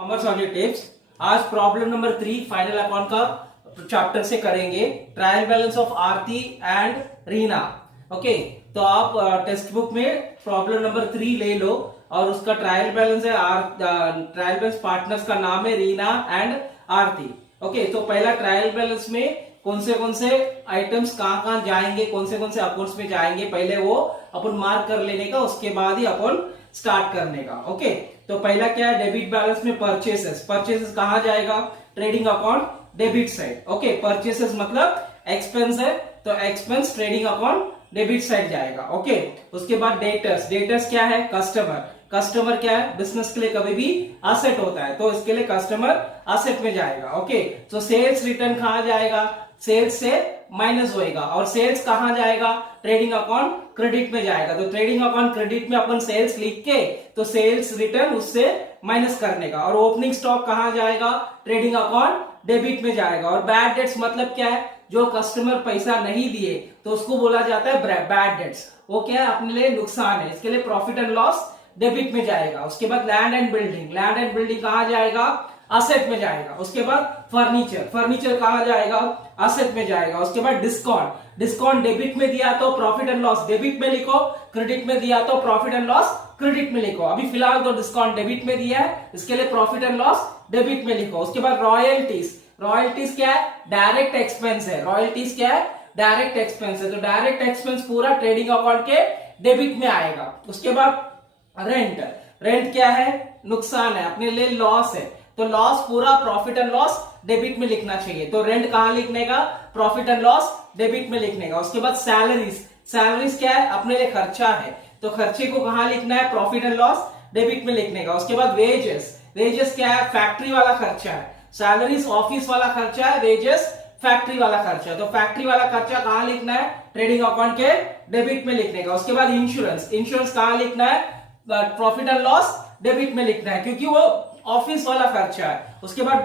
Commerce वाली tips. आज problem number 3 final account का चैप्टर से करेंगे। Trial balance of Aarti and Reena. Okay, तो आप टेक्स्ट बुक में प्रॉब्लम नंबर 3 ले लो और उसका ट्रायल बैलेंस है ट्रायल बैलेंस पार्टनर्स का नाम है रीना एंड आरती। ओके, तो पहला ट्रायल बैलेंस में कौन से आइटम्स कहाँ जाएंगे, कौन से अकाउंट्स में जाएंगे, पहले वो अपन मार्क कर लेने का, उसके बाद ही अपन स्टार्ट करने का। ओके, तो पहला क्या है, डेबिट बैलेंस में परचेसेस कहाँ जाएगा, trading account debit side. Okay, purchases मतलब एक्सपेंस है तो expense trading account debit side जाएगा। ओके, उसके बाद डेटर्स क्या है, कस्टमर क्या है, बिजनेस के लिए कभी भी असेट होता है तो इसके लिए कस्टमर असेट में जाएगा। ओके, तो सेल्स रिटर्न कहाँ जाएगा, सेल्स से माइनस होएगा, और सेल्स कहां जाएगा, ट्रेडिंग अकाउंट क्रेडिट में जाएगा। तो ट्रेडिंग अकाउंट क्रेडिट में अपन सेल्स लिख के तो सेल्स रिटर्न उससे माइनस करने का, और ओपनिंग स्टॉक कहां जाएगा, ट्रेडिंग अकाउंट डेबिट में जाएगा। और बैड डेट्स मतलब क्या है, जो कस्टमर पैसा नहीं दिए तो उसको बोला जाता है बैड डेट्स। वो क्या है, अपने लिए नुकसान है, इसके लिए प्रॉफिट एंड लॉस डेबिट में जाएगा। उसके बाद लैंड एंड बिल्डिंग कहां जाएगा, असेट में जाएगा। उसके बाद फर्नीचर कहां जाएगा, असेट में जाएगा। उसके बाद डिस्काउंट डेबिट में दिया तो प्रॉफिट एंड लॉस डेबिट में लिखो, क्रेडिट में दिया तो प्रॉफिट एंड लॉस क्रेडिट में लिखो। अभी फिलहाल तो डिस्काउंट डेबिट में दिया है, इसके लिए प्रॉफिट एंड लॉस डेबिट में लिखो। उसके बाद रॉयल्टीज क्या है, डायरेक्ट एक्सपेंस है। रॉयल्टीज क्या है, डायरेक्ट एक्सपेंस है, तो डायरेक्ट एक्सपेंस पूरा ट्रेडिंग अकाउंट के डेबिट में आएगा। उसके बाद रेंट क्या है, नुकसान है, अपने लिए लॉस है, तो लॉस पूरा प्रॉफिट एंड लॉस डेबिट में लिखना चाहिए। तो रेंट कहां लिखने का, प्रॉफिट एंड लॉस डेबिट में लिखने का। उसके बाद सैलरीज क्या है, अपने लिए खर्चा है, तो खर्चे को कहां लिखना है, प्रॉफिट एंड लॉस डेबिट में लिखने का। उसके बाद वेजेस क्या है, फैक्ट्री वाला खर्चा है। सैलरीज ऑफिस वाला खर्चा है, वेजेस फैक्ट्री वाला खर्चा है, तो फैक्ट्री वाला खर्चा कहां लिखना है, ट्रेडिंग अकाउंट के डेबिट में लिखने का। उसके बाद इंश्योरेंस कहां लिखना है, प्रॉफिट एंड लॉस डेबिट में लिखना है, क्योंकि वो ऑफिस वाला खर्चा है। उसके बाद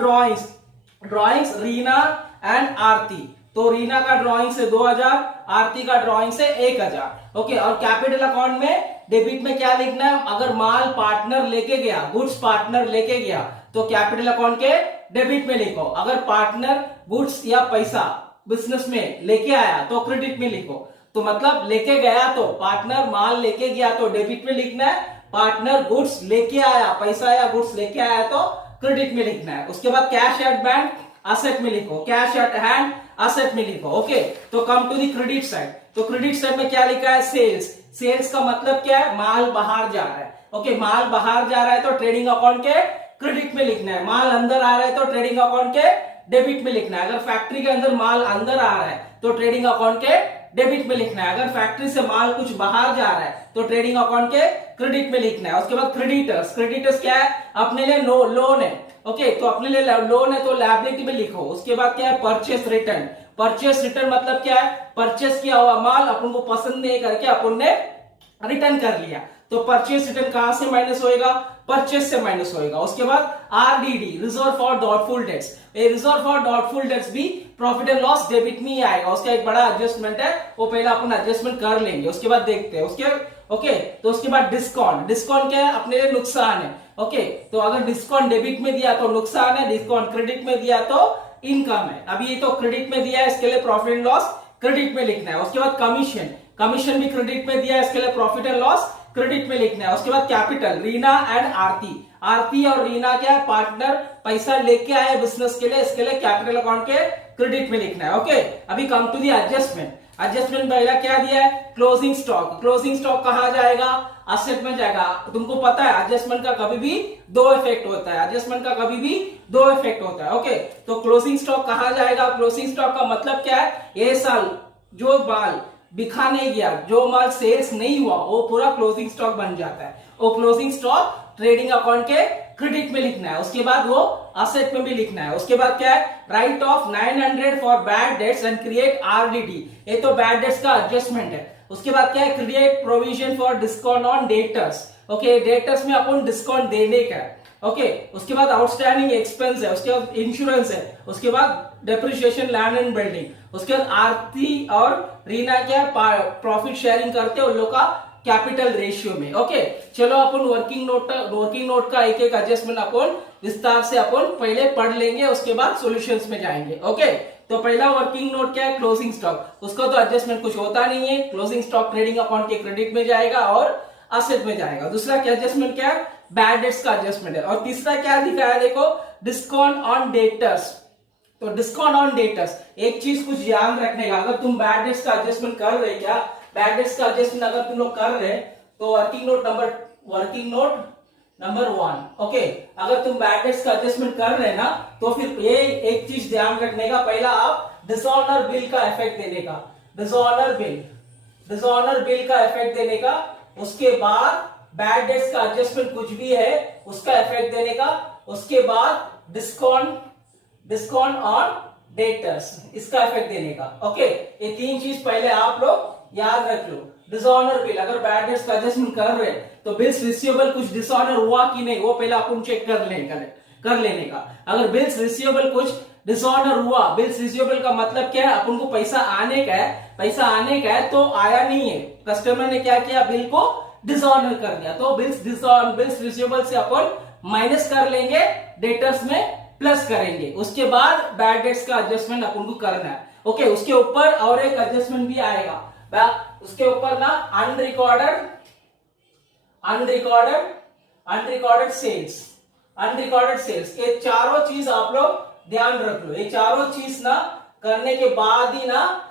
ड्रॉइंग्स रीना एंड आरती, तो रीना का ड्रॉइंग से 2000, आरती का ड्रॉइंग से 1000। ओके, और कैपिटल अकाउंट में डेबिट में क्या लिखना है, अगर माल पार्टनर लेके गया, गुड्स पार्टनर लेके गया तो कैपिटल अकाउंट के डेबिट में लिखो। अगर पार्टनर गुड्स या पैसा बिजनेस में लेके आया तो क्रेडिट में लिखो। तो मतलब लेके गया तो पार्टनर माल लेके गया तो डेबिट में लिखना है, पार्टनर गुड्स लेके आया, पैसा या गुड्स लेके आया तो क्रेडिट में लिखना है। उसके बाद कैश एट बैंक असेट में लिखो, कैश एट हैंड असेट में लिखो। ओके, तो come to the credit side, तो क्रेडिट साइड में क्या लिखा है, सेल्स का मतलब क्या है, माल बाहर जा रहा है। ओके, माल बाहर जा रहा है तो ट्रेडिंग अकाउंट के क्रेडिट में लिखना है, माल अंदर आ रहा है तो ट्रेडिंग अकाउंट के डेबिट में लिखना है। अगर फैक्ट्री के अंदर माल अंदर आ रहा है तो ट्रेडिंग अकाउंट के डेबिट में लिखना है। अगर फैक्ट्री से माल कुछ बाहर जा रहा है तो ट्रेडिंग अकाउंट के क्रेडिट में लिखना है। उसके बाद क्रेडिटर्स क्या है, अपने लिए लोन है। ओके, तो अपने लिए लोन है तो लायबिलिटी में लिखो। उसके बाद क्या है, परचेस रिटर्न मतलब क्या है, परचेस किया हुआ माल अपन को पसंद नहीं करके अपन ने रिटर्न कर लिया, तो परचेस रिटर्न कहां से माइनस होएगा, परचेस से माइनस होएगा। उसके बाद RDD, reserve for doubtful debts, reserve for doubtful debts भी प्रॉफिट एंड लॉस डेबिट में ही आएगा। उसका एक बड़ा एडजस्टमेंट है, वो पहले अपन एडजस्टमेंट कर लेंगे, उसके बाद देखते हैं। ओके, तो उसके बाद डिस्काउंट क्या है, अपने लिए नुकसान है। ओके, तो अगर डिस्काउंट डेबिट में दिया तो नुकसान है, डिस्काउंट क्रेडिट में दिया तो इनकम है। अभी ये तो क्रेडिट में दिया है, इसके लिए प्रॉफिट एंड लॉस क्रेडिट में लिखना है। उसके बाद कमीशन भी क्रेडिट में दिया है, इसके लिए प्रॉफिट एंड लॉस क्रेडिट में लिखना है। उसके बाद कैपिटल, रीना एंड आरती और रीना क्या है, पार्टनर पैसा लेके आए बिजनेस के लिए, इसके लिए कैपिटल अकाउंट के क्रेडिट में लिखना है। ओके, अभी कम टू दी एडजस्टमेंट पहला क्या दिया है, क्लोजिंग स्टॉक कहां जाएगा, असेट में जाएगा। तुमको पता है एडजस्टमेंट का कभी भी दो इफेक्ट होता है। ओके, तो क्लोजिंग स्टॉक कहां जाएगा, क्लोजिंग स्टॉक का मतलब क्या है, ये साल जो माल बिका नहीं गया, जो माल सेल्स नहीं हुआ, वो पूरा क्लोजिंग स्टॉक बन जाता है। वो क्लोजिंग स्टॉक ट्रेडिंग अकाउंट के क्रेडिट में लिखना है। उसके बाद वो असेट में भी लिखना है। उसके बाद क्या है, right of 900 for bad debts and create RDD, ये तो बैड डेट्स का एडजस्टमेंट है। उसके बाद क्या है, create provision for discount on debtors. Okay, debtors में अपन डिस्काउंट देने का है। ओके, उसके बाद आउटस्टैंडिंग एक्सपेंस है, उसके बाद इंश्योरेंस है, उसके बाद डेप्रिसिएशन लैंड एंड बिल्डिंग। उसके बाद आरती और रीना क्या प्रॉफिट शेयरिंग करते हैं, उन लोग का कैपिटल रेशियो में। ओके, चलो अपन वर्किंग नोट का एक एक एडजस्टमेंट अपन विस्तार से अपन पहले पढ़ लेंगे, उसके बाद सॉल्यूशंस में जाएंगे। ओके, तो पहला वर्किंग नोट क्या है, क्लोजिंग स्टॉक, उसका तो एडजस्टमेंट कुछ होता नहीं है, क्लोजिंग स्टॉक ट्रेडिंग अकाउंट के क्रेडिट में जाएगा और असेट में जाएगा। दूसरा क्या एडजस्टमेंट क्या है, बैड डेट्स का एडजस्टमेंट है। और तीसरा क्या दिखाया है, देखो डिस्काउंट ऑन डेटर्स। तो डिस्काउंट ऑन डेटर्स, एक चीज कुछ ध्यान रखने का, अगर तुम बैड डेट्स का एडजस्टमेंट कर रहे, क्या बैड डेट्स का एडजस्टमेंट अगर तुम लोग कर रहे तो वर्किंग नोट नंबर 1। ओके, अगर तुम बैड डेट्स का एडजस्टमेंट कर रहे ना, तो फिर ये एक चीज ध्यान रखने का, पहला आप डिसऑनर बिल का इफेक्ट देने का, डिसऑनर बिल का इफेक्ट देने का, उसके बाद बैड डेट्स का एडजस्टमेंट कुछ भी है उसका इफेक्ट देने का, उसके बाद डिस्काउंट ऑन डेटर्स इसका इफेक्ट देने का। ओके, ये तीन चीज पहले आप लोग याद रख लो। डिसऑनर बिल, अगर बैड डेट्स का एडजस्टमेंट कर रहे तो बिल्स रिसीवेबल कुछ डिसऑनर हुआ कि नहीं, वो पहले अपन चेक कर लेने का। अगर बिल्स रिसीवेबल कुछ डिसऑनर हुआ, बिल्स रिसीवेबल का मतलब क्या है, अपन को पैसा आने का है तो आया नहीं है, कस्टमर ने क्या किया, बिल को डिसऑनर कर दिया, तो बिल्स रिसीवेबल से अपन माइनस कर लेंगे, डेटर्स में प्लस करेंगे, उसके बाद बैड डेट्स का एडजस्टमेंट अपन को करना है। ओके, उसके ऊपर और एक एडजस्टमेंट भी आएगा, उसके ऊपर ना अनरिकॉर्डेड सेल्स, ये चारों चीज आप लोग ध्यान रख लो। ये चारों चीज ना करने के बाद ही ना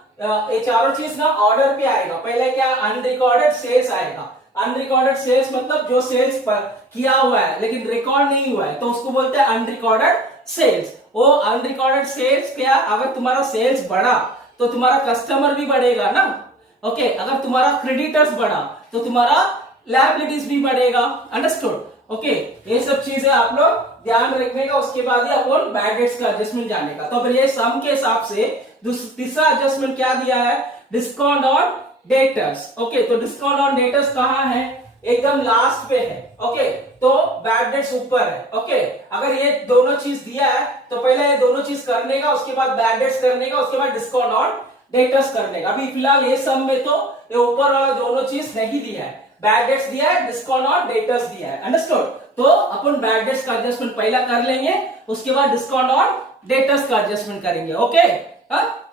ये चारों चीज ना ऑर्डर पे आएगा। पहले क्या, अनरिकॉर्डेड सेल्स आएगा। अनरिकॉर्डेड सेल्स मतलब जो सेल्स पर किया हुआ है लेकिन रिकॉर्ड नहीं हुआ है, तो उसको बोलते हैं अनरिकॉर्डेड सेल्स। वो अनरिकॉर्डेड सेल्स क्या, अगर तुम्हारा सेल्स बढ़ा तो तुम्हारा कस्टमर भी बढ़ेगा ना। ओके, अगर तुम्हारा क्रेडिटर्स बढ़ा तो तुम्हारा लायबिलिटीज भी बढ़ेगा। अंडरस्टूड? ओके, ये सब चीजें आप लोग ध्यान रखने का, उसके बाद ही अपन बैड डेट्स का एडजस्टमेंट जाने का। तो फिर ये सम के हिसाब से तीसरा एडजस्टमेंट क्या दिया है, डिस्काउंट ऑन डेटर्स। ओके, तो डिस्काउंट ऑन डेटर्स कहां है, एकदम लास्ट पे है। ओके, तो बैड डेट्स ऊपर है। ओके, अगर ये दोनों चीज दिया है तो पहले ये दोनों चीज करने का, उसके बाद बैड डेट्स करने का, उसके बाद डिस्काउंट ऑन डेटर्स करने का। अभी फिलहाल ये सम में तो ये ऊपर वाला दोनों चीज नहीं दिया है, बैड डेट्स दिया है, डिस्काउंट ऑन डेटर्स दिया है। अंडरस्टूड? तो अपन बैड डेट्स का एडजस्टमेंट पहला कर लेंगे, उसके बाद डिस्काउंट ऑन डेटर्स का एडजस्टमेंट करेंगे। ओके,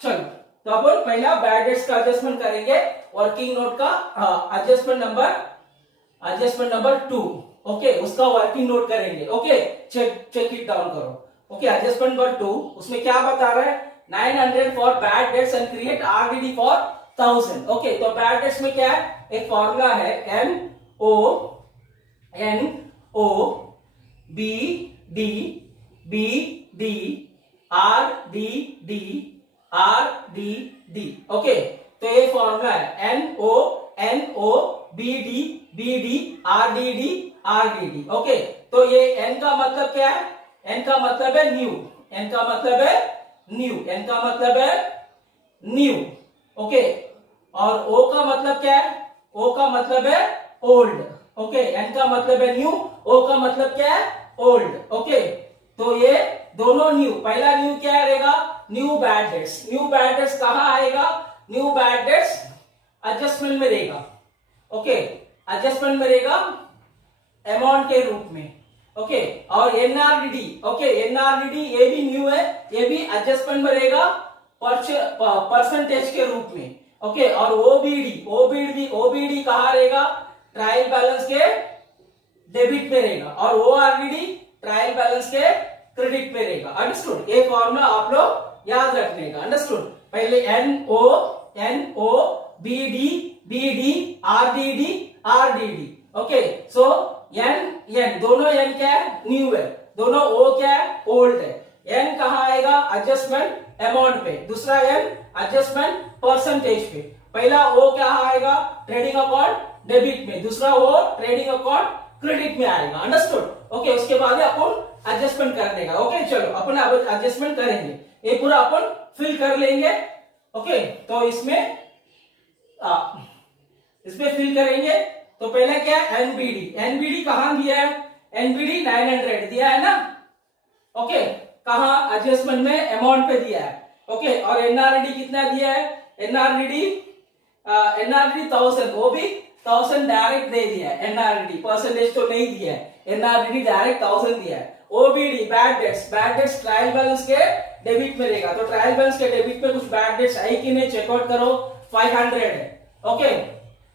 चलो, तो अपन पहला बैड डेट्स का एडजस्टमेंट करेंगे, वर्किंग नोट का एडजस्टमेंट नंबर 2। ओके, उसका वर्किंग नोट करेंगे। ओके, चेक इट डाउन करो। ओके, एडजस्टमेंट नंबर 2, उसमें क्या बता रहा है, 900 for bad debts and create RDD for 1000। Okay, तो बैड डेट्स में क्या है, एक फॉर्मूला है NO BD RDD। ओके, तो ये फॉर्मूला है NO BD RDD। ओके, तो ये N का मतलब क्या है, N का मतलब है न्यू। ओके, और O का मतलब क्या है, O का मतलब है ओल्ड। ओके, N का मतलब है न्यू, O का मतलब क्या है, ओल्ड। ओके, तो ये दोनों न्यू, पहला न्यू क्या रहेगा, न्यू बैड डेट्स कहां आएगा, न्यू बैड डेट्स एडजस्टमेंट में रहेगा। ओके, एडजस्टमेंट में रहेगा अमाउंट के रूप में। ओके, और एनआरडीडी, ओके, एनआरडीडी ये भी न्यू है, ये भी एडजस्टमेंट में रहेगा परसेंटेज के रूप में। ओके, और ओबीडी कहां रहेगा, ट्रायल बैलेंस के डेबिट में रहेगा, और ओआरडीडी ट्रायल बैलेंस के क्रेडिट में रहेगा। अंडरस्टूड? ये फॉर्मूला आप लोग याद रखने का। अंडरस्टूड? पहले NO BD RDD। ओके, सो N दोनों N क्या है, न्यू है, दोनों O क्या है, ओल्ड है। N कहां आएगा, एडजस्टमेंट अमाउंट पे, दूसरा N एडजस्टमेंट परसेंटेज पे। पहला O क्या आएगा, ट्रेडिंग अकाउंट डेबिट में, दूसरा O ट्रेडिंग अकाउंट क्रेडिट में आएगा। अंडरस्टूड? ओके, उसके बाद अपन एडजस्टमेंट करने का। ओके, चलो अपन एडजस्टमेंट करेंगे, ये पूरा अपन फिल कर लेंगे। ओके, तो इसमें फिल करेंगे। तो पहले क्या है, एनबीडी कहां दिया है, एनबीडी 900 दिया है ना। ओके, कहां, एडजस्टमेंट में अमाउंट पे दिया है। ओके, और एनआरडी कितना दिया है, एनआरडी 1000, वो भी 1000 डायरेक्ट दे दिया है, एनआरडी परसेंटेज तो नहीं दिया है, एनआरडी डायरेक्ट 1000 दिया है। OBD bad debts trial balance के डेबिट में रहेगा, तो ट्रायल बैलेंस के डेबिट में कुछ बैड डेट्स आई कि नहीं चेकआउट करो, 500 है। ओके,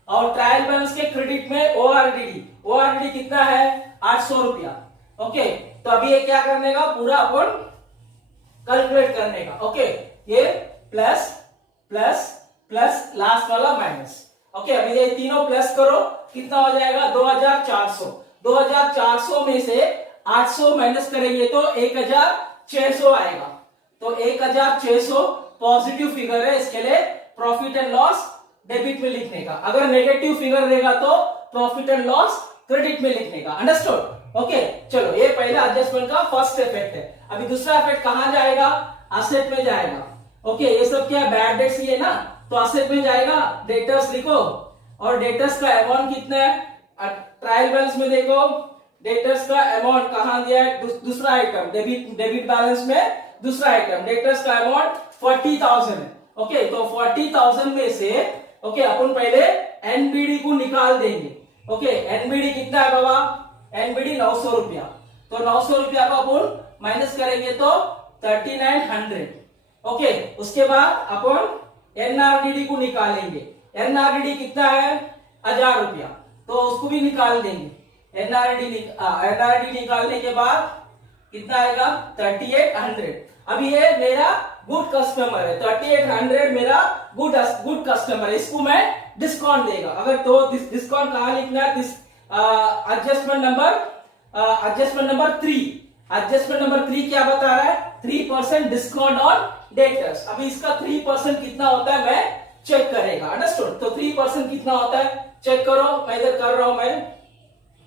और ट्रायल बैलेंस के क्रेडिट में ओआरडी कितना है, 800 रुपया। ओके, तो अभी ये क्या करने का, पूरा अपन कैलकुलेट करने का। ओके, ये प्लस प्लस प्लस लास्ट वाला माइनस। ओके, अभी ये तीनों प्लस करो, कितना हो जाएगा, 2400। 2400 में से 800 माइनस करेंगे तो 1600 आएगा। तो 1600 पॉजिटिव फिगर है, इसके लिए प्रॉफिट एंड लॉस डेबिट में लिखने का। अगर नेगेटिव फिगर रहेगा तो प्रॉफिट एंड लॉस क्रेडिट में लिखने का। अंडरस्टूड? ओके, चलो ये पहला एडजस्टमेंट का फर्स्ट इफेक्ट है। अभी दूसरा इफेक्ट कहां जाएगा, असेट में जाएगा। ओके, ये सब क्या बैड डेट्स ही है ना, तो असेट में जाएगा, डेटर्स लिखो, और डेटर्स का अमाउंट कितना है, ट्रायल बैलेंस में देखो, डेटर्स का अमाउंट कहां दिया है, दूसरा आइटम, डेबिट बैलेंस में दूसरा आइटम, डेटर्स का अमाउंट 40,000 है। ओके, तो 40,000 में से ओके अपन पहले एनबीडी को निकाल देंगे। ओके, एनबीडी कितना है बाबा, एनबीडी 900 रुपया, तो 900 रुपया को अपन माइनस करेंगे तो 3900। ओके, उसके बाद अपन एनआरडीडी को निकालेंगे, एनआरडीडी कितना है, 1000 रुपया, तो उसको भी निकाल देंगे। एनआरडी निकालने के बाद कितना आएगा, 3800। अभी ये मेरा गुड कस्टमर है, 3800 मेरा गुड कस्टमर है, इसको मैं डिस्काउंट देगा। अगर तो डिस्काउंट कहां लिखना है, एडजस्टमेंट नंबर 3 क्या बता रहा है, 3% डिस्काउंट ऑन डेटर्स। अभी इसका 3% कितना होता है मैं चेक करेगा। अंडरस्टूड? तो 3% कितना होता है चेक करो, मैं इधर कर रहा हूं मैं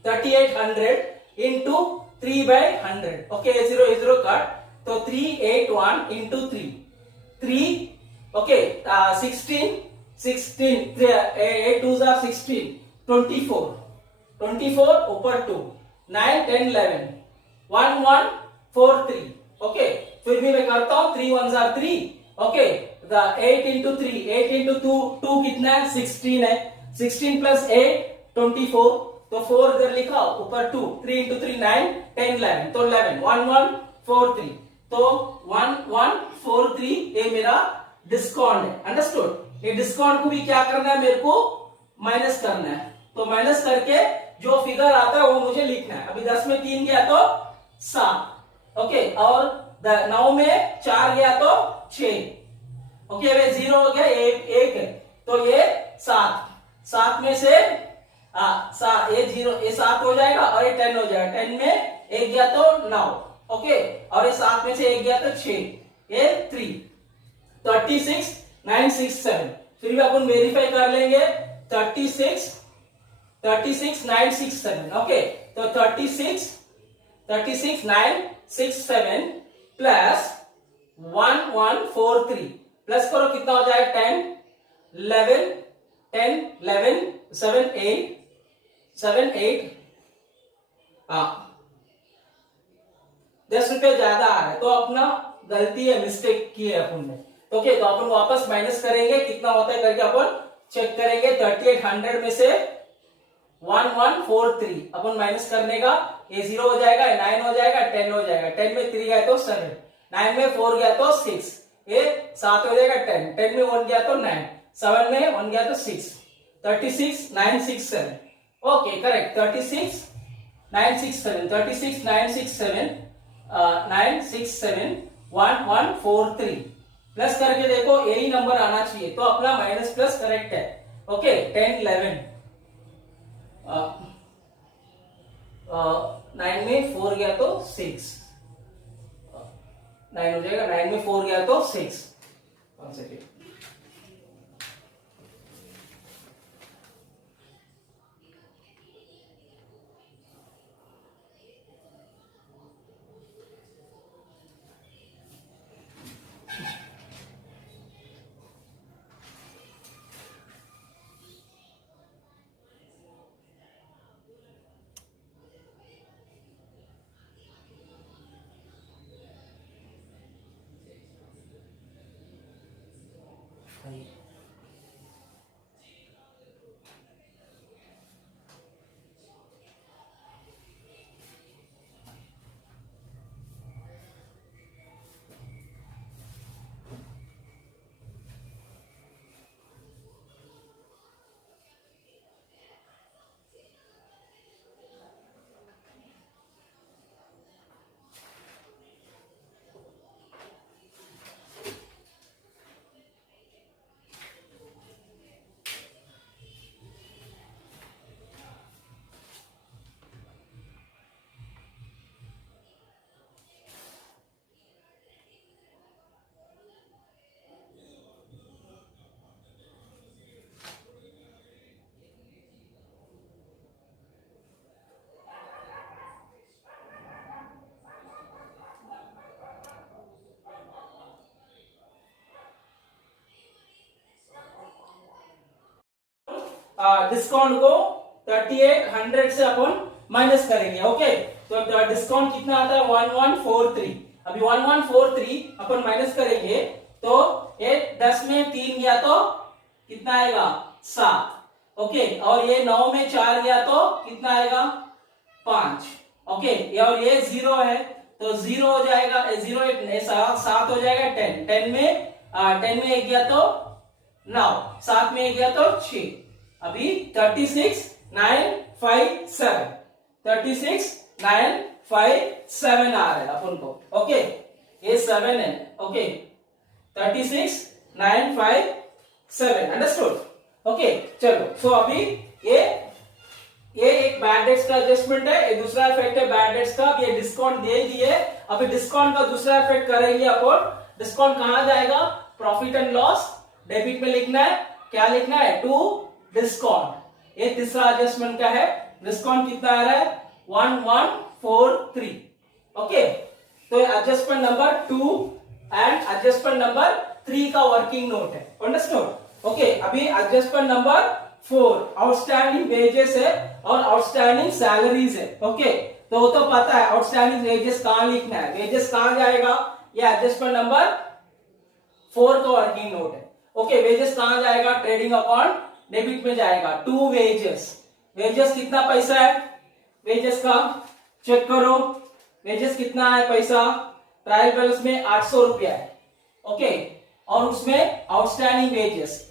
3800 इंटू 3/100। ओके, 0 कट, तो 381 इंटू 3 ओके, 16 8 2 16 24 ऊपर 2 9 10 11 1143। ओके, फिर भी मैं करता हूं, 3 1 3। ओके, 8 इंटू 3, 8 इंटू 2 कितना है, 16 है, 16 प्लस 8 24, तो 4 इधर लिखा, ऊपर 2, 3 इंटू 3 9 10 11, तो 11 1143, तो 1143 ये मेरा डिस्काउंट है। अंडरस्टूड? ये डिस्काउंट को भी क्या करना है, मेरे को माइनस करना है, तो माइनस करके जो फिगर आता है वो मुझे लिखना है। अभी 10 में 3 गया तो 7। ओके, और 9 में 4 गया तो 6। ओके, वे 0 हो गया, 1 है, तो ये 7 में से ये 0, ये 7 हो जाएगा, और ये 10 हो जाएगा, 10 में 1 गया तो 9। ओके, और ये 7 में से 1 गया तो 6, ये 3, 36,967। फिर भी अपन वेरीफाई कर लेंगे, 36,967। ओके, तो 36,967 प्लस 1143 प्लस करो, कितना हो जाएगा, 10 11 7 8 10 रुपए ज्यादा आ रहा है, तो अपना गलती है, मिस्टेक की है अपन ने। ओके, तो अपन वापस माइनस करेंगे, कितना होता है करके अपन चेक करेंगे। 3800 में से 1143 अपन माइनस करने का, ये 0 हो जाएगा, 9 हो जाएगा, 10 हो जाएगा, 10 में 3 गया तो 7, 9 में 4 गया तो 6, ये 7 हो जाएगा, 10 में 1 गया तो 9, 7 में 1 गया तो 6, 36,967। ओके, करेक्ट, 36,967 1143 प्लस करके देखो, यही नंबर आना चाहिए, तो अपना माइनस प्लस करेक्ट है। ओके, 10 11 9 में 4 गया तो 6, 9 हो जाएगा, 9 में 4 गया तो 6। डिस्काउंट को 3800 से अपन माइनस करेंगे। ओके, तो डिस्काउंट कितना आता है 1143। अभी 1143 अपन माइनस करेंगे तो ये 10 में 3 गया तो कितना आएगा 7। ओके, और ये 9 में 4 गया तो कितना आएगा 5। ओके, और ये 0 है तो 0 हो जाएगा, 0 7 हो जाएगा 10। 10 में 1 गया तो 9, 7 में 1 गया तो 6। अभी 36 9 5 7, 36 9 5 7 आ रहा है अपन को। ओके, ये 7 है। Okay, 36 9 5 7, understood. ओके, चलो, सो अभी ये एक बैड डेट्स का एडजस्टमेंट है, ये दूसरा इफेक्ट है बैड डेट्स का। ये डिस्काउंट दे दिए, अभी डिस्काउंट का दूसरा इफेक्ट करेंगे अपन। डिस्काउंट कहां जाएगा, प्रॉफिट एंड लॉस, डेबिट में लिखना है, क्या लिखना है, टू डिस्काउंट। ये तीसरा एडजस्टमेंट का है। डिस्काउंट कितना आ रहा है 1143। ओके, तो adjustment number 2 and adjustment number 3 का वर्किंग नोट है, अंडरस्टूड। ओके, अभी एडजस्टमेंट नंबर 4 आउटस्टैंडिंग वेजेस है और आउटस्टैंडिंग सैलरीज है। ओके, तो वो तो पता है आउटस्टैंडिंग वेजेस कहां लिखना है, वेजेस कहां जाएगा, ये एडजस्टमेंट नंबर 4 का वर्किंग नोट है। ओके, वेजेस कहां जाएगा, ट्रेडिंग अकाउंट डेबिट में जाएगा। टू वेजेस, वेजेस कितना पैसा है, वेजेस का चेक करो, वेजेस कितना है पैसा, ट्रायल बैलेंस में 800 रुपया है। ओके, और उसमें आउटस्टैंडिंग वेजेस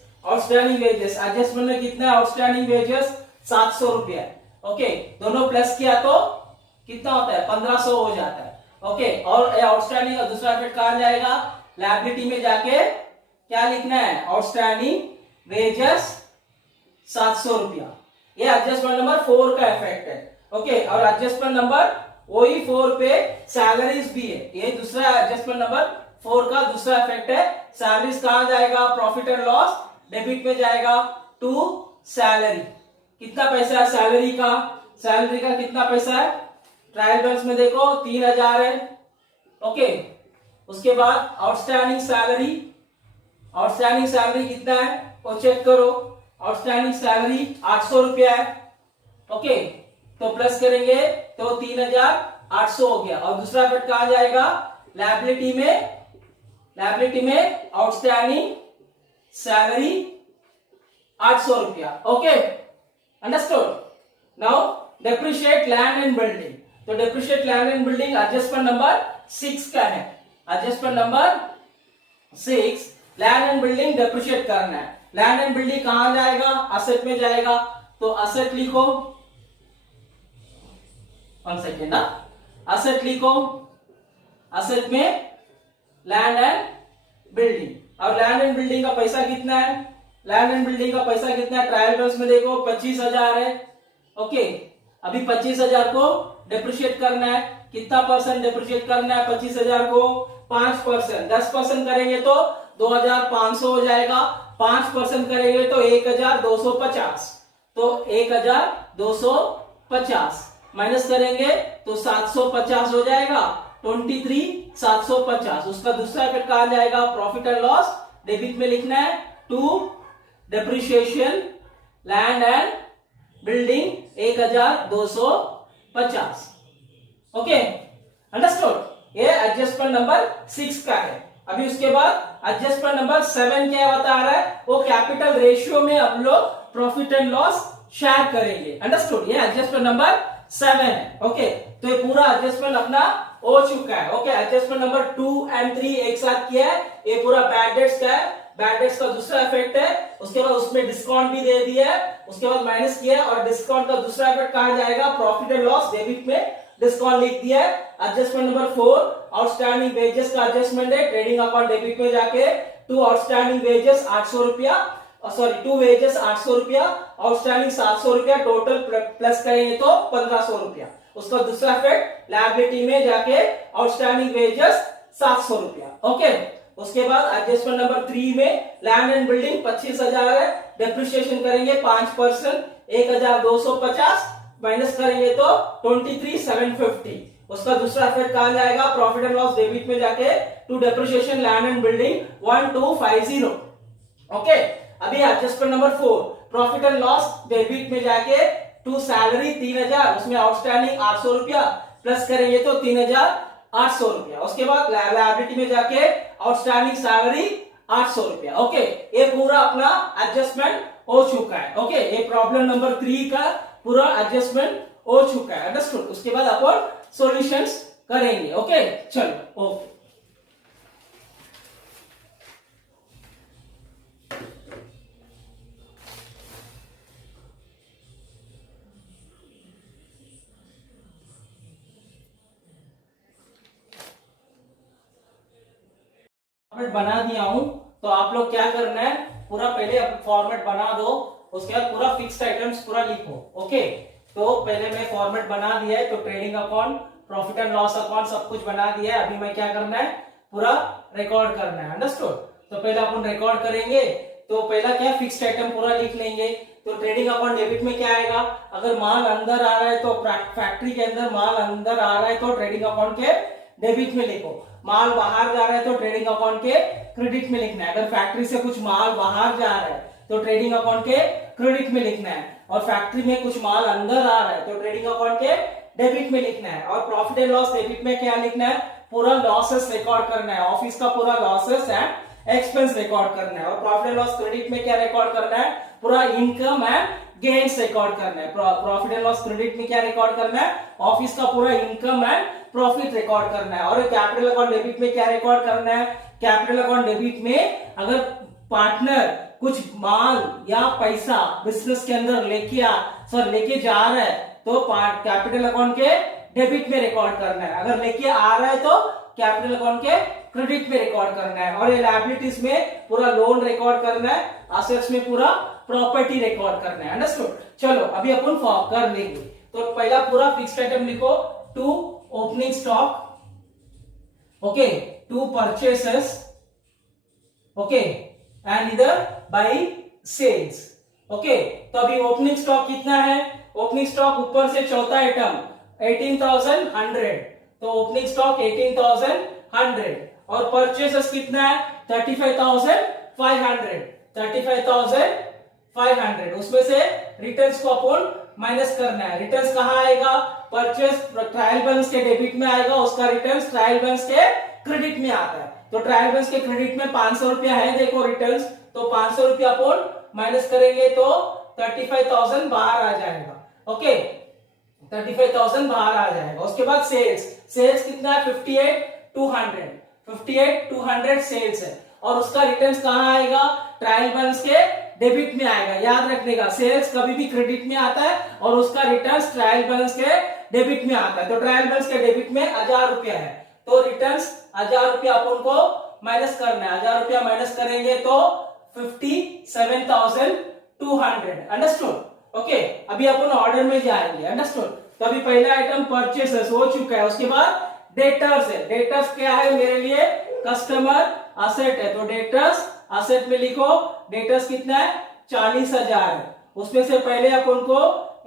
एडजस्टमेंट में कितना है, आउटस्टैंडिंग वेजेस 700 रुपया है। ओके, दोनों प्लस किया तो कितना होता है 1500 हो जाता है। ओके, और आउटस्टैंडिंग का दूसरा इफेक्ट कहां जाएगा, लायबिलिटी में जाके क्या लिखना है, आउटस्टैंडिंग वेजेस 700 रुपया। ये एडजस्टमेंट नंबर 4 का इफेक्ट है। ओके, और एडजस्टमेंट नंबर वही 4 पे सैलरीज भी है, ये दूसरा एडजस्टमेंट नंबर 4 का दूसरा इफेक्ट है। सैलरीज कहां जाएगा, प्रॉफिट एंड लॉस डेबिट में जाएगा टू सैलरी। कितना पैसा है सैलरी का कितना पैसा है, ट्रायल बैलेंस में देखो 3000 है। ओके, उसके बाद आउटस्टैंडिंग सैलरी कितना है वो चेक करो, आउटस्टैंडिंग सैलरी 800 रुपया है। ओके, तो प्लस करेंगे तो 3800 हो गया। और दूसरा इफेक्ट कहां जाएगा, लायबिलिटी में आउटस्टैंडिंग सैलरी 800 रुपया। Okay, understood. Now depreciate land and building, तो depreciate land and building adjustment number 6 का है। Adjustment number 6, land and building depreciate करना है। लैंड एंड बिल्डिंग कहां जाएगा, असेट में जाएगा, तो असेट लिखो, 1 सेकेंड, असेट लिखो, असेट में लैंड एंड बिल्डिंग। और लैंड एंड बिल्डिंग का पैसा कितना है, ट्रायल बैलेंस में देखो 25,000 है। ओके, अभी 25,000 को डेप्रिशिएट करना है, कितना परसेंट डेप्रिशिएट करना है 25,000 को, 5%। 10% करेंगे तो 2500 हो जाएगा, 5% करेंगे तो 1250, तो 1250 माइनस करेंगे तो 750 हो जाएगा, 23,750। उसका दूसरा इफेक्ट कहां जाएगा, प्रॉफिट एंड लॉस डेबिट में लिखना है to depreciation land and building 1250। Okay, understood. ये एडजस्टमेंट नंबर 6 का है। अभी उसके बाद एडजस्टमेंट नंबर 7 क्या बता रहा है, वो कैपिटल रेशियो में हम लोग प्रॉफिट एंड लॉस शेयर करेंगे, अंडरस्टूड। ये एडजस्टमेंट नंबर 7 है। ओके, तो ये पूरा एडजस्टमेंट अपना हो चुका है। ओके, एडजस्टमेंट नंबर 2 एंड 3 एक साथ किया है। ये पूरा बैड डेट्स का है, बैड डेट्स का दूसरा इफेक्ट है। उसके बाद उसमें डिस्काउंट भी दे दिया है, उसके बाद माइनस किया है। और डिस्काउंट का दूसरा इफेक्ट कहां जाएगा, प्रॉफिट एंड लॉस डेबिट में डिस्काउंट लिख दिया है। एडजस्टमेंट नंबर 4 आउटस्टैंडिंग वेजेस का एडजस्टमेंट है, ट्रेडिंग अकाउंट डेबिट में जाके टू आउटस्टैंडिंग वेजेस 800 रुपया, टू वेजेस 800 रुपया, आउटस्टैंडिंग 700 रुपया, टोटल प्लस करेंगे तो 1500 रुपया। उसका दूसरा इफेक्ट लायबिलिटी में जाके आउटस्टैंडिंग वेजेस 700 रुपया। ओके, उसके बाद एडजस्टमेंट नंबर 3 में लैंड एंड बिल्डिंग 25,000 है, डेप्रिसिएशन करेंगे 5%, 1250 माइनस करेंगे तो 23,750। उसका दूसरा इफेक्ट कहां जाएगा, प्रॉफिट एंड लॉस डेबिट में जाके to depreciation land and building 1250। Okay, अभी adjustment number 4 profit and loss debit में जाके टू सैलरी 3000, उसमें आउटस्टैंडिंग 800 रुपया प्लस करेंगे तो 3800 रुपया। उसके बाद लायबिलिटी में जाके आउटस्टैंडिंग सैलरी 800 रुपया। ओके, ये पूरा अपना एडजस्टमेंट हो चुका है। ओके, ये प्रॉब्लम नंबर 3 का पूरा एडजस्टमेंट हो चुका है। अंडरस्टूड? उसके बाद अपन सॉल्यूशंस करेंगे। ओके, चलो। ओके, फॉर्मेट बना दिया हूं, तो आप लोग क्या करना है, पूरा पहले फॉर्मेट बना दो, उसके बाद पूरा फिक्स्ड आइटम्स पूरा लिखो। ओके, तो पहले मैं फॉर्मेट बना दिया है, तो trading account, profit and loss account सब कुछ बना दिया है। अभी मैं क्या करना है, पूरा रिकॉर्ड करना है। अंडरस्टूड? तो पहले अपन रिकॉर्ड करेंगे, तो पहला क्या, फिक्स्ड आइटम पूरा लिख लेंगे। तो ट्रेडिंग अकाउंट डेबिट में क्या आएगा, अगर माल अंदर आ रहा है तो फैक्ट्री के अंदर माल अंदर आ रहा है तो ट्रेडिंग अकाउंट के डेबिट में लिखो, माल बाहर जा रहा है तो ट्रेडिंग अकाउंट के क्रेडिट में लिखना है। अगर फैक्ट्री से कुछ माल बाहर जा रहा है तो ट्रेडिंग अकाउंट के क्रेडिट में लिखना है, और फैक्ट्री में कुछ माल अंदर आ रहा है तो ट्रेडिंग अकाउंट के डेबिट में लिखना है। और प्रॉफिट एंड लॉस डेबिट में क्या लिखना है, पूरा लॉसेस रिकॉर्ड करना है, ऑफिस का पूरा लॉसेस एंड एक्सपेंस रिकॉर्ड करना है। और प्रॉफिट एंड लॉस क्रेडिट में क्या रिकॉर्ड करना है, पूरा इनकम एंड गेन्स रिकॉर्ड करना है। प्रॉफिट एंड लॉस क्रेडिट में क्या रिकॉर्ड करना है, ऑफिस का पूरा इनकम एंड प्रॉफिट रिकॉर्ड करना है। और कैपिटल अकाउंट डेबिट में क्या रिकॉर्ड करना है, कैपिटल अकाउंट डेबिट में अगर पार्टनर कुछ माल या पैसा बिजनेस के अंदर लेके जा रहा है तो कैपिटल अकाउंट के डेबिट में रिकॉर्ड करना है, अगर लेके आ रहा है तो कैपिटल अकाउंट के क्रेडिट में रिकॉर्ड करना है। और ये लायबिलिटीज में पूरा लोन रिकॉर्ड करना है, असेट्स में पूरा प्रॉपर्टी रिकॉर्ड करना है। अंडरस्टूड? चलो अभी अपन कर लेंगे। तो पहला पूरा फिक्स्ड आइटम लिखो, to opening stock, okay, to purchases, okay, and इधर बाई सेल्स। ओके, तो अभी ओपनिंग स्टॉक कितना है, ओपनिंग स्टॉक ऊपर से चौथा आइटम 18,100, तो ओपनिंग स्टॉक 18,100, और परचेसेस कितना है 35,500, 35,500, उसमें से रिटर्न्स को अपन माइनस करना है। रिटर्न्स कहाँ आएगा, परचेस ट्रायल बैलेंस के डेबिट में आएगा, उसका रिटर्न्स ट्रायल बैलेंस के क्रेडिट में आता है। तो ट्रायल बैलेंस के क्रेडिट में 500 रुपया है, देखो रिटर्न्स, तो 500 रुपया अपन माइनस करेंगे तो 35,000 बाहर आ जाएगा। ओके, 35,000 बाहर आ जाएगा। उसके बाद सेल्स कितना है 58,200 सेल्स है, और उसका रिटर्न्स कहाँ आएगा, ट्रायल बैलेंस के डेबिट में आएगा। याद रखने का, सेल्स कभी भी क्रेडिट में आता है और उसका रिटर्न्स ट्रायल बैलेंस के डेबिट में आता है। तो ट्रायल बैलेंस के डेबिट में 1000 रुपया है, तो रिटर्न्स 1000 रुपया अपन को माइनस करना है। 1000 रुपया माइनस करेंगे तो 57,200। अंडरस्टूड? ओके, अभी अपन ऑर्डर में जाएंगे। अंडरस्टूड? तो अभी पहला आइटम परचेसेस हो चुका है, उसके बाद डेटर्स है। डेटर्स क्या है मेरे लिए, कस्टमर असेट है, तो डेटर्स असेट में लिखो, डेटर्स कितना है 40,000 है, उसमें से पहले अपन को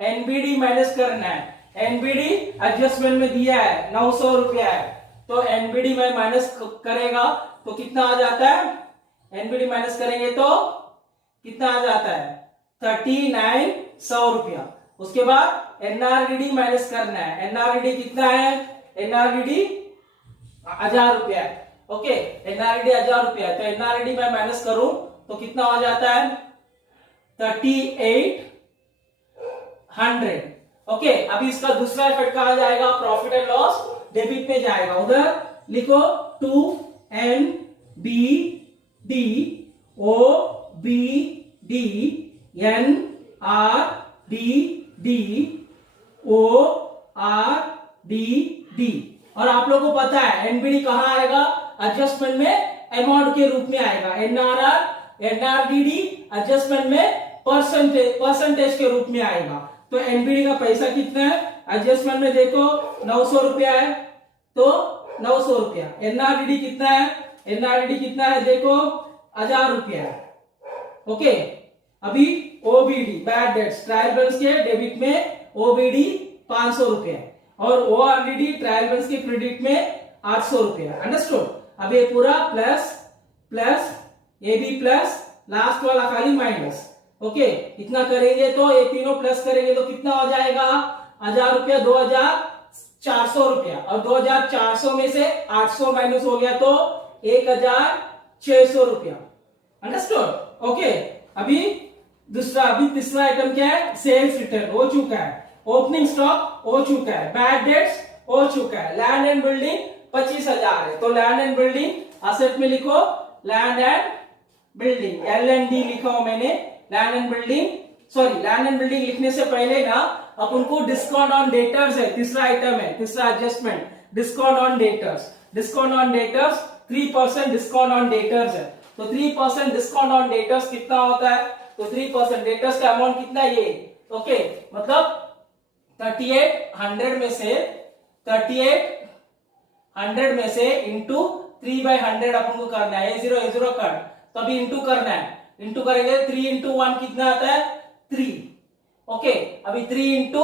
एनबीडी माइनस करना है। एनबीडी एडजस्टमेंट में दिया है 900 रुपया है, तो एनबीडी में माइनस करेगा तो कितना आ जाता है, एनबीडी माइनस करेंगे तो कितना आ जाता है 3900 रुपया। उसके बाद एनआरडीडी माइनस करना है, एनआरडीडी कितना है, एनआरडीडी 1000 रुपया है। ओके, एनआरडीडी 1000 रुपया है, तो एनआरडीडी में माइनस करूं तो कितना हो जाता है 3800। ओके, अभी इसका दूसरा इफेक्ट कहा जाएगा, प्रॉफिट एंड लॉस डेबिट में जाएगा। उधर लिखो 2NBD OBD NRDD ORDD। और आप लोगों को पता है एनबीडी कहाँ आएगा, एडजस्टमेंट में अमाउंट के रूप में आएगा। एनआरडीडी एडजस्टमेंट में परसेंटेज के रूप में आएगा। तो एनबीडी का पैसा कितना है, एडजस्टमेंट में देखो 900 रुपया है, तो 900 रुपया। एनआरडीडी कितना है, एनआरडीडी कितना है देखो 1000 रुपया है। ओके, अभी OBD bad debts trial balance के डेबिट में ओबीडी 500 रुपया, और ओआरडीडी ट्रायल बैलेंस के क्रेडिट में 800 रुपया। अंडरस्टूड? अब ये पूरा plus plus AB plus last वाला खाली माइनस, ओके, इतना करेंगे तो ये तीनों प्लस करेंगे तो कितना हो जाएगा, 1000 रुपया, 2400 रुपया, और 2400 में से 800 माइनस हो गया तो 1600 रुपया। अंडरस्टूड? ओके, अभी तीसरा आइटम क्या है, सेल्स रिटर्न हो चुका है, ओपनिंग स्टॉक हो चुका है, बैड डेट्स हो चुका है, लैंड एंड बिल्डिंग 25,000 है, तो लैंड एंड बिल्डिंग असेट में लिखो लैंड एंड बिल्डिंग, L&D लिखा हूं मैंने, land and building, sorry land and building लिखने से पहले ना अपन को डिस्काउंट ऑन डेटर्स है, तीसरा आइटम है, तीसरा adjustment, discount on debtors, discount on debtors 3% discount on debtors है, तो 3% डिस्काउंट ऑन डेटर्स कितना होता है, तो 3% डेटर्स का अमाउंट कितना है ये, ओके, मतलब 3800 में से 3800 में से इंटू 3/100 अपन को करना है, ये जीरो कट, तो अभी इंटू करना है, इंटू करेंगे 3 इंटू 1 कितना आता है 3, ओके, अभी 3 इंटू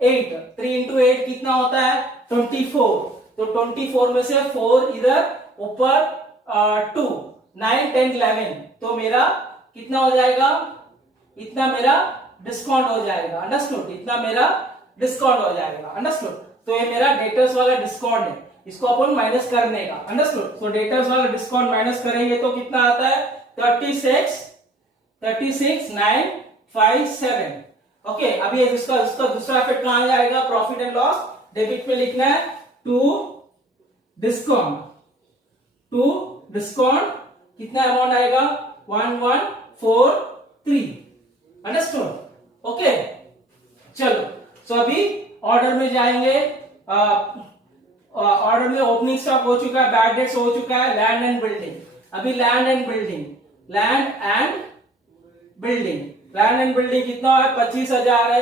8, 3 इंटू 8 कितना होता है 24, तो 24 में से 4 इधर ऊपर 2, 9, 10, 11, तो मेरा कितना हो जाएगा, इतना मेरा डिस्काउंट हो जाएगा, अंडरस्टूड, इतना मेरा डिस्काउंट हो जाएगा, अंडरस्टूड, तो ये मेरा डेटर्स वाला डिस्काउंट है, इसको अपन माइनस करने का, अंडरस्टूड, तो डेटर्स वाला डिस्काउंट माइनस करेंगे तो कितना आता है 36,957, ओके, अभी इसका दूसरा इफेक्ट कहां जाएगा, प्रॉफिट एंड लॉस, डेबिट में लिखना है टू डिस्काउंट कितना अमाउंट आएगा 1143, अंडरस्टूड, ओके, चलो, सो अभी ऑर्डर में जाएंगे, ऑर्डर में ओपनिंग स्टॉक हो चुका है, बैड डेट्स हो चुका है, लैंड एंड बिल्डिंग, अभी लैंड एंड बिल्डिंग कितना है 25,000 है,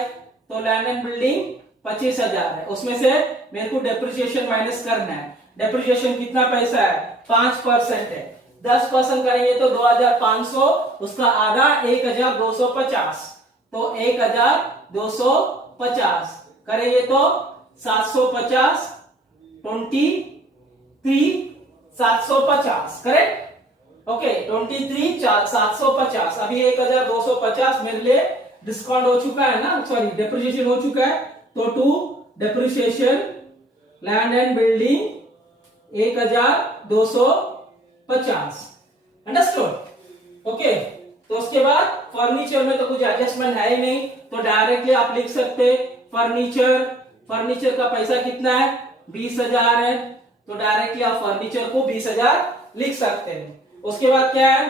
तो लैंड एंड बिल्डिंग 25,000 है, उसमें से मेरे को डेप्रिसिएशन माइनस करना है, डेप्रिसिएशन कितना पैसा है 5% है, 10% करेंगे तो 2,500, उसका आधा 1,250, तो 1,250 करेंगे तो 750, 23,750, करेक्ट, ओके, 23,750, अभी 1,250 मेरे लिए डिस्काउंट हो चुका है ना, सॉरी डेप्रिसिएशन हो चुका है, तो to depreciation land and building 1,250, understood, okay, तो उसके बाद फर्नीचर में तो कुछ एडजस्टमेंट है ही नहीं, तो डायरेक्टली आप लिख सकते फर्नीचर का पैसा कितना है 20,000 है, तो डायरेक्टली आप फर्नीचर को 20,000 लिख सकते हैं। उसके बाद क्या है,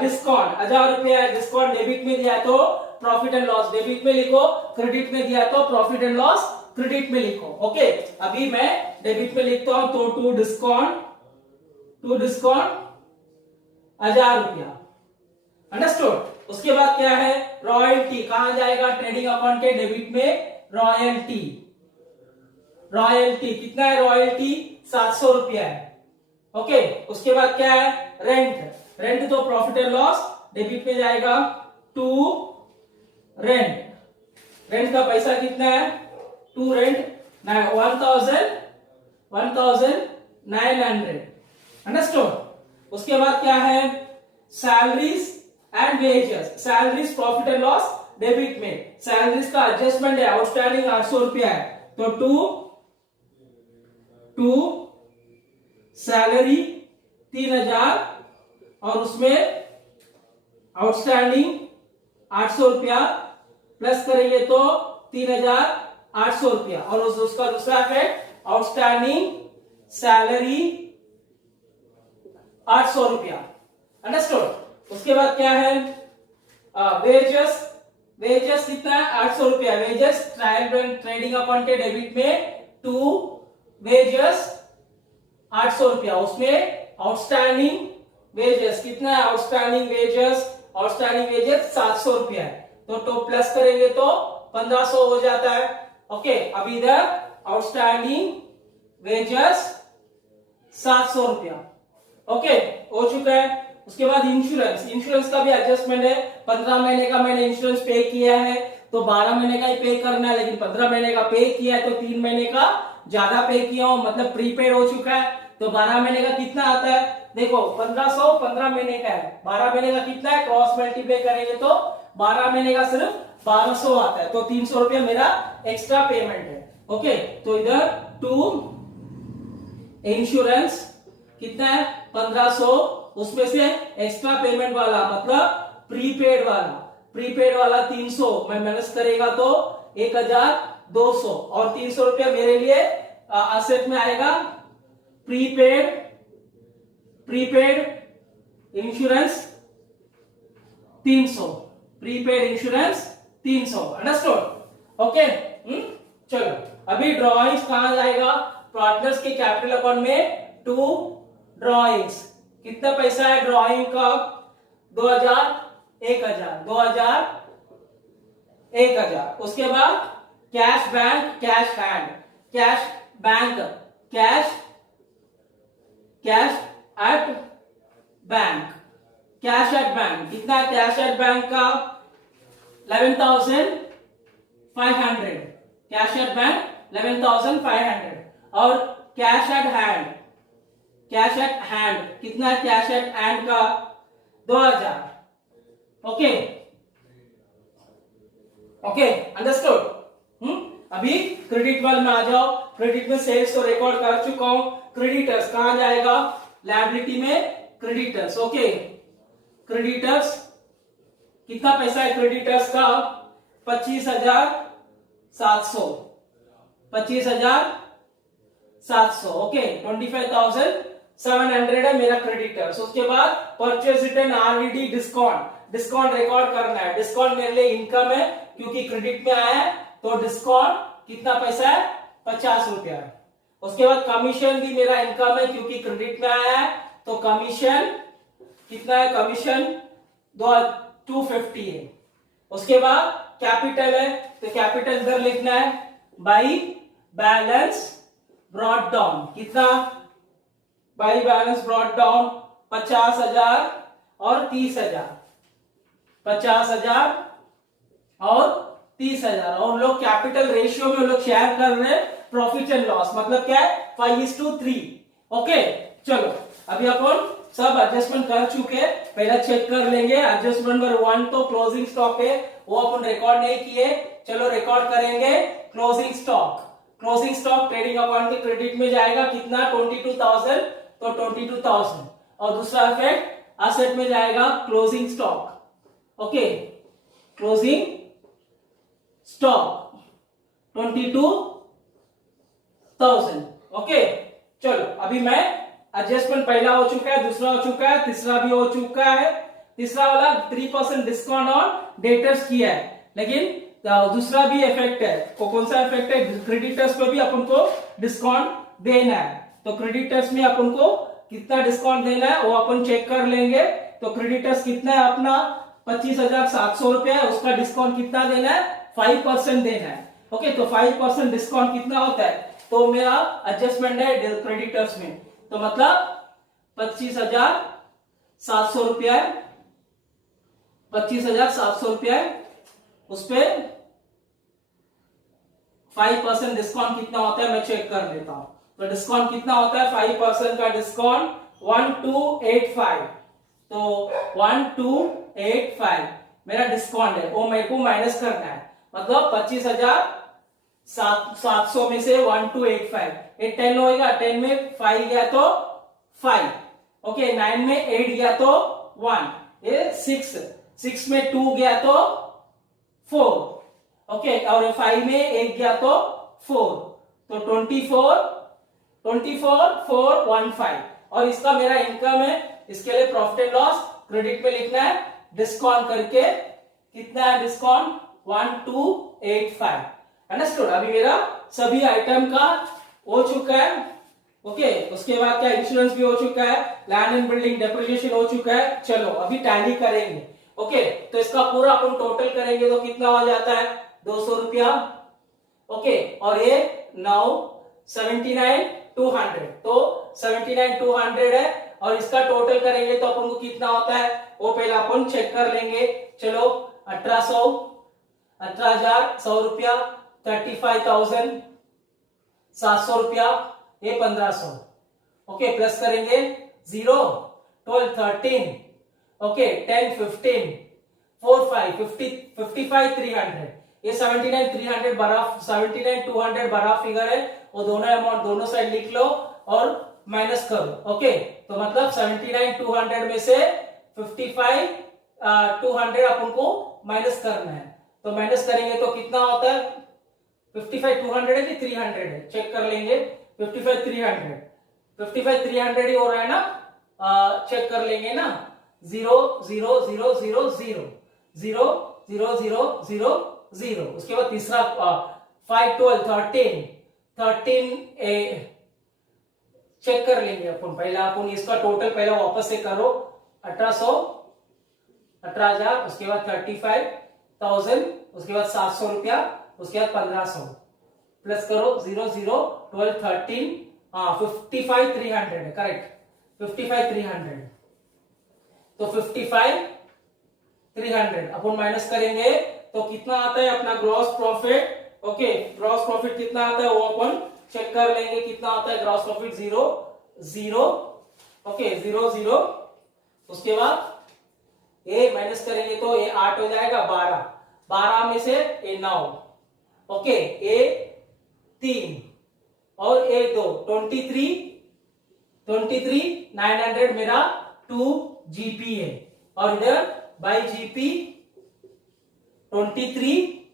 डिस्काउंट 1,000 रुपया है, डिस्काउंट डेबिट में दिया तो प्रॉफिट एंड लॉस डेबिट में लिखो, क्रेडिट में दिया तो प्रॉफिट एंड लॉस क्रेडिट में लिखो, ओके, अभी मैं डेबिट में लिखता हूं, तो टू डिस्काउंट 1,000 रुपया, अंडरस्टूड। उसके बाद क्या है, रॉयल्टी कहां जाएगा, ट्रेडिंग अकाउंट के डेबिट में रॉयल्टी कितना है, रॉयल्टी 700 रुपया है, ओके। उसके बाद क्या है, रेंट तो प्रॉफिट एंड लॉस डेबिट में जाएगा टू रेंट का पैसा कितना है, टू रेंट 1,900, अंडरस्टूड। उसके बाद क्या है, salaries and wages, salaries profit and loss debit में, सैलरीज का एडजस्टमेंट है, आउटस्टैंडिंग 800 रुपया है, तो टू सैलरी 3,000 और उसमें आउटस्टैंडिंग 800 रुपया प्लस करेंगे तो 3,800 रुपया, और उसका दूसरा है आउटस्टैंडिंग सैलरी 800 रुपया, अंडरस्टूड। उसके बाद क्या है, वेजेस कितना है 800 रुपया, वेजेस ट्रेडिंग अकाउंट के डेबिट में टू वेजेस 800 रुपया, उसमें आउटस्टैंडिंग वेजेस कितना है, आउटस्टैंडिंग वेजेस 700 रुपया है, तो प्लस करेंगे तो 1,500 हो जाता है, ओके। अभी इधर आउटस्टैंडिंग वेजेस 700 रुपया, ओके, हो चुका है। उसके बाद इंश्योरेंस का भी एडजस्टमेंट है, 15 महीने का मैंने इंश्योरेंस पे किया है तो 12 महीने का ही पे करना है, लेकिन 15 महीने का पे किया है तो 3 महीने का ज्यादा पे किया हूं, मतलब प्रीपेड हो चुका है, तो 12 महीने का कितना आता है, देखो 1500 15 महीने का है, 12 महीने का कितना है, क्रॉस मल्टीप्लाई करेंगे तो 12 महीने का सिर्फ 1200 आता है, तो 300 रुपया मेरा एक्स्ट्रा पेमेंट है। ओके, तो इधर टू इंश्योरेंस कितना है 1500, उसमें से एक्स्ट्रा पेमेंट वाला मतलब प्रीपेड वाला 300 मैं माइनस करेगा तो 1200, और 300 रुपया मेरे लिए असेट में आएगा prepaid insurance 300, prepaid insurance 300, understood. Okay, चलो अभी ड्रॉइंग्स कहां जाएगा, पार्टनर्स के कैपिटल अकाउंट में टू ड्रॉइंग्स, कितना पैसा है ड्रॉइंग का 2000 1000, उसके बाद cash bank cash hand cash bank cash at bank कितना है कैश एट बैंक का 11,500, कैश एट बैंक 11,500, और कैश एट हैंड कितना है कैश एट हैंड का 2000। Okay understood. अभी क्रेडिट वाले में आ जाओ, क्रेडिट में सेल्स तो रिकॉर्ड कर चुका हूं, क्रेडिटर्स कहां जाएगा, लायबिलिटी में क्रेडिटर्स। ओके, क्रेडिटर्स कितना पैसा है क्रेडिटर्स का 25,700, ओके 25,700 है मेरा क्रेडिटर्स। उसके बाद purchase return RDD discount record करना है, डिस्काउंट मेरे लिए इनकम है क्योंकि क्रेडिट में आया है, तो डिस्काउंट कितना पैसा है 50 रुपया है। उसके बाद कमीशन भी मेरा इनकम है क्योंकि क्रेडिट में आया है, तो कमीशन कितना है, कमीशन 250 है। उसके बाद कैपिटल है, तो कैपिटल इधर लिखना है बाई बैलेंस ब्रॉट डाउन, कितना बाई बैलेंस ब्रॉट डाउन 50,000 और 30,000, 50,000 और 30,000, और लोग कैपिटल रेशियो में लोग शेयर कर रहे हैं प्रॉफिट एंड लॉस, मतलब क्या है 5:3। ओके, चलो अभी अपन सब एडजस्टमेंट कर चुके हैं, पहले चेक कर लेंगे। एडजस्टमेंट नंबर 1 तो क्लोजिंग स्टॉक है, वो अपन रिकॉर्ड नहीं किए, चलो रिकॉर्ड करेंगे। क्लोजिंग स्टॉक ट्रेडिंग अकाउंट के क्रेडिट में जाएगा कितना 22,000, तो 22,000, और दूसरा इफेक्ट असेट में जाएगा closing stock. Okay, closing stock 22,000। Okay, चलो अभी मैं एडजस्टमेंट पहला हो चुका है, दूसरा हो चुका है, तीसरा भी हो चुका है। तीसरा वाला 3% डिस्काउंट ऑन डेटर्स किया है, लेकिन दूसरा भी इफेक्ट है, तो कौन सा इफेक्ट है, क्रेडिटर्स पे भी अपन को डिस्काउंट देना है, तो क्रेडिटर्स में अपन को कितना डिस्काउंट देना है वो अपन चेक कर लेंगे। तो क्रेडिटर्स कितना है अपना 25,700 रुपया है, उसका डिस्काउंट कितना देना है 5% देना है। ओके, तो 5% डिस्काउंट कितना होता है, तो मेरा एडजस्टमेंट है क्रेडिटर्स में, तो मतलब 25,700 रुपया है, 25,700 रुपया है, उस पे 5% डिस्काउंट कितना होता है मैं चेक कर लेता हूं। तो डिस्काउंट कितना होता है 5% का डिस्काउंट 1285, तो 1285 मेरा डिस्काउंट है, वो मेरे को माइनस करना है, मतलब 25,700 में से 1285, ये 10 होगा, 10 में 5 गया तो 5, ओके 9 में 8 गया तो 1, ये 6 में 2 गया तो 4, ओके, और 5 में 1 गया तो 4, तो 24,415, और इसका मेरा इनकम है। इसके लिए प्रॉफिट एंड लॉस क्रेडिट में लिखना है, डिस्काउंट करके कितना है डिस्काउंट 1285, अंडरस्टूड। अभी मेरा सभी आइटम का हो चुका है। ओके, उसके बाद क्या इंश्योरेंस भी हो चुका है, लैंड एंड बिल्डिंग डेप्रिसिएशन हो चुका है। चलो अभी टैली करेंगे। ओके, तो इसका पूरा अपन टोटल करेंगे तो कितना हो जाता है 200 रुपया। ओके, और ये 79,200, तो 79,200 है, और इसका टोटल करेंगे तो अपन को कितना होता है वो पहले अपन चेक कर लेंगे। चलो 18,100 रुपया, 35,700 रुपया, ये 1,500, ओके प्लस करेंगे 0 12 13 ओके 10 15 4 5 50 55 300 ये 79 300 बड़ा 79 200 बड़ा फिगर है वो दोनों अमाउंट दोनों साइड लिख लो और माइनस करो ओके तो मतलब 79 200 में से 55 200 अपन को माइनस करना है तो माइनस करेंगे तो कितना होता है 55 200 है कि 300 है चेक कर लेंगे 55 300 ही हो रहा है ना चेक कर लेंगे ना 0 0 0 0 0 0 0 0 0 0 उसके बाद तीसरा 5 12 13 13 चेक कर लेंगे अपन पहला अपन इसका टोटल पहले वापस से करो 18,000 उसके बाद 35,000 उसके बाद 700 रुपया उसके बाद 1,500 प्लस करो 0 0 12 13 55 300 है करेक्ट 55 300 तो 55 300 अपन माइनस करेंगे तो कितना आता है अपना gross profit okay gross profit कितना आता है वो अपन चेक कर लेंगे कितना आता है ग्रॉस प्रॉफिट 0 0 ओके 0 0 उसके बाद ये माइनस करेंगे तो ये 8 हो जाएगा 12 12 में से ये 9 ओके ये 3 और ये 2 23 900 मेरा 2 जीपी है और इधर बाई जीपी 23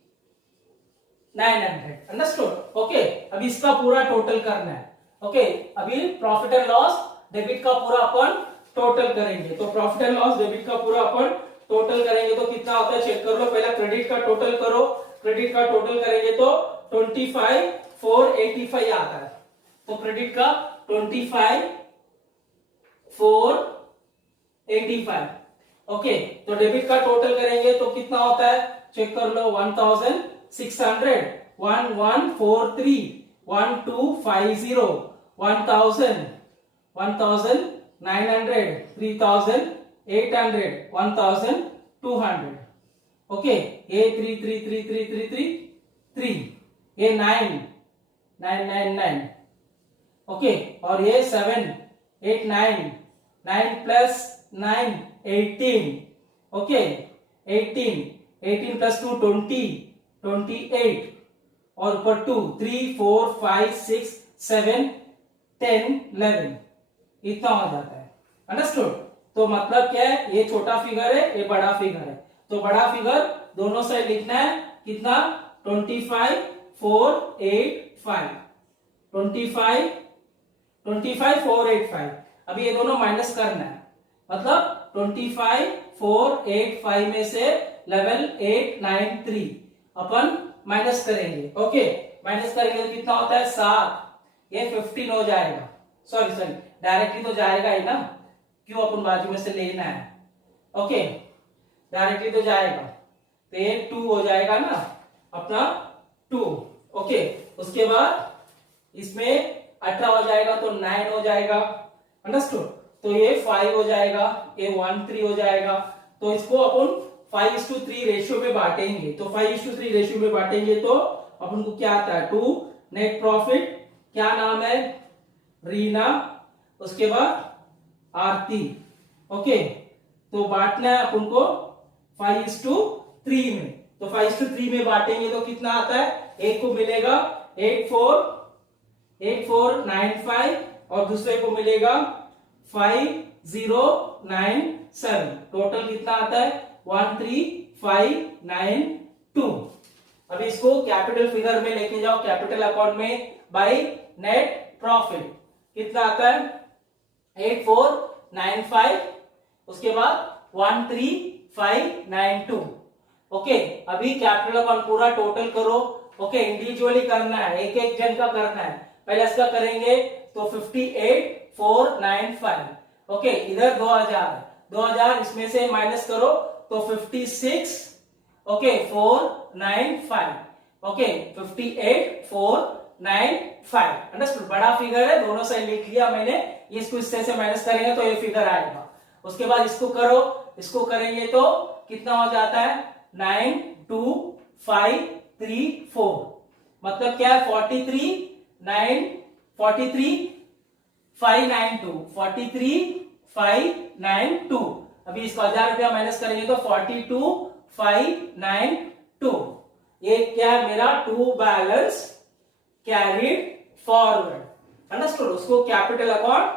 900 अंडरस्टूड ओके अभी इसका पूरा टोटल करना है ओके अभी प्रॉफिट एंड लॉस डेबिट का पूरा अपन टोटल करेंगे तो प्रॉफिट एंड लॉस डेबिट का पूरा अपन टोटल करेंगे तो कितना होता है चेक कर लो पहला क्रेडिट का टोटल करो क्रेडिट का टोटल करेंगे तो 25 485 आता है तो क्रेडिट का 25 485 ओके तो डेबिट का टोटल करेंगे तो कितना होता है चेक कर लो 1600 1143 1250 1000 1900 3800 1200 ओके ये 3 ये 9 ओके और ये 7 8 9 प्लस 9 18 ओके 18 प्लस 2 20 28 और ऊपर 2 3 4 5 6 7 10 11 इतना हो जाता है अंडरस्टूड तो मतलब क्या है ये छोटा फिगर है ये बड़ा फिगर है तो बड़ा फिगर दोनों साइड लिखना है कितना 25 485 25 485 अभी ये दोनों माइनस करना है मतलब 25 485 में से लेवल 893 अपन माइनस करेंगे ओके माइनस करेंगे तो कितना होता है 7 ये 15 हो जाएगा सॉरी डायरेक्टली तो जाएगा ही ना क्यों अपन बाजू में से लेना है ओके डायरेक्टली तो जाएगा तो ये 2 हो जाएगा ना अपना 2 ओके उसके बाद इसमें 18 हो जाएगा तो 9 हो जाएगा अंडरस्टूड तो ये 5 हो जाएगा ये 1 3 हो जाएगा तो इसको अपन 5:3 रेशियो में बांटेंगे तो 5:3 रेशियो में बांटेंगे तो अपन को क्या आता है 2 नेट प्रॉफिट क्या नाम है रीना उसके बाद आरती ओके तो बांटना है अपन को 5:3 में तो 5:3 में बांटेंगे तो कितना आता है एक को मिलेगा 8495 और दूसरे को मिलेगा 5097 टोटल कितना आता है 13592 अभी इसको कैपिटल फिगर में लेके जाओ कैपिटल अकाउंट में बाय नेट प्रॉफिट कितना आता है 8495 उसके बाद 13592 ओके अभी कैपिटल अकाउंट पूरा टोटल करो ओके इंडिविजुअली करना है एक एक जन का करना है पहले इसका करेंगे तो 58495 ओके इधर 2000 इसमें से माइनस करो तो 56 ओके 495 ओके 58495 अंडरस्टूड बड़ा फिगर है दोनों साइड लिख लिया मैंने इसको इससे से माइनस करेंगे तो ये फिगर आएगा उसके बाद इसको करो इसको करेंगे तो कितना हो जाता है 92534 मतलब क्या है 43 592 43,592। अभी इसको 1000 रुपया माइनस करेंगे तो 42,592। ये क्या है मेरा to balance carried forward, understood. उसको कैपिटल अकाउंट,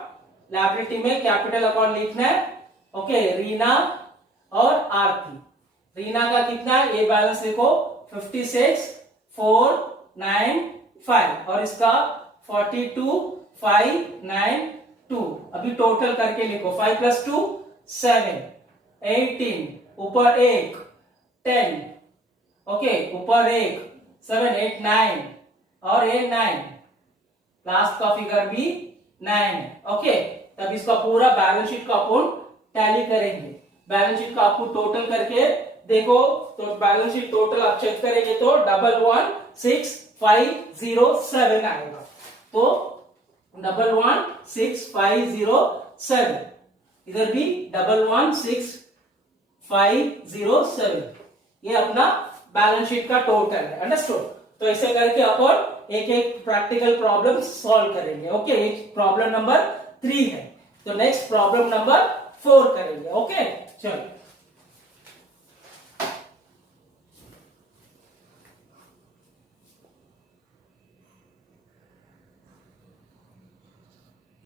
लायबिलिटी में कैपिटल अकाउंट लिखना है। ओके, रीना और आरती। रीना का कितना है, ये बैलेंस देखो 56,495 और इसका 42,592। अभी टोटल करके लिखो, 5 + 2 7, 18, ऊपर एक 10, ओके, ऊपर एक 7, 8, 9 और ये 9, लास्ट का फिगर भी 9 है। ओके, तब इसका पूरा बैलेंस शीट का अपन टैली करेंगे। बैलेंस शीट का आपको टोटल करके देखो, तो बैलेंस शीट टोटल आप चेक करेंगे तो 116507 आएगा। तो 116507, इधर भी 116507, ये अपना बैलेंस शीट का टोटल है, अंडरस्टूड। तो ऐसे करके अपन एक एक प्रैक्टिकल प्रॉब्लम सॉल्व करेंगे। ओके, एक प्रॉब्लम नंबर 3 है, तो नेक्स्ट प्रॉब्लम नंबर 4 करेंगे। ओके, चलो।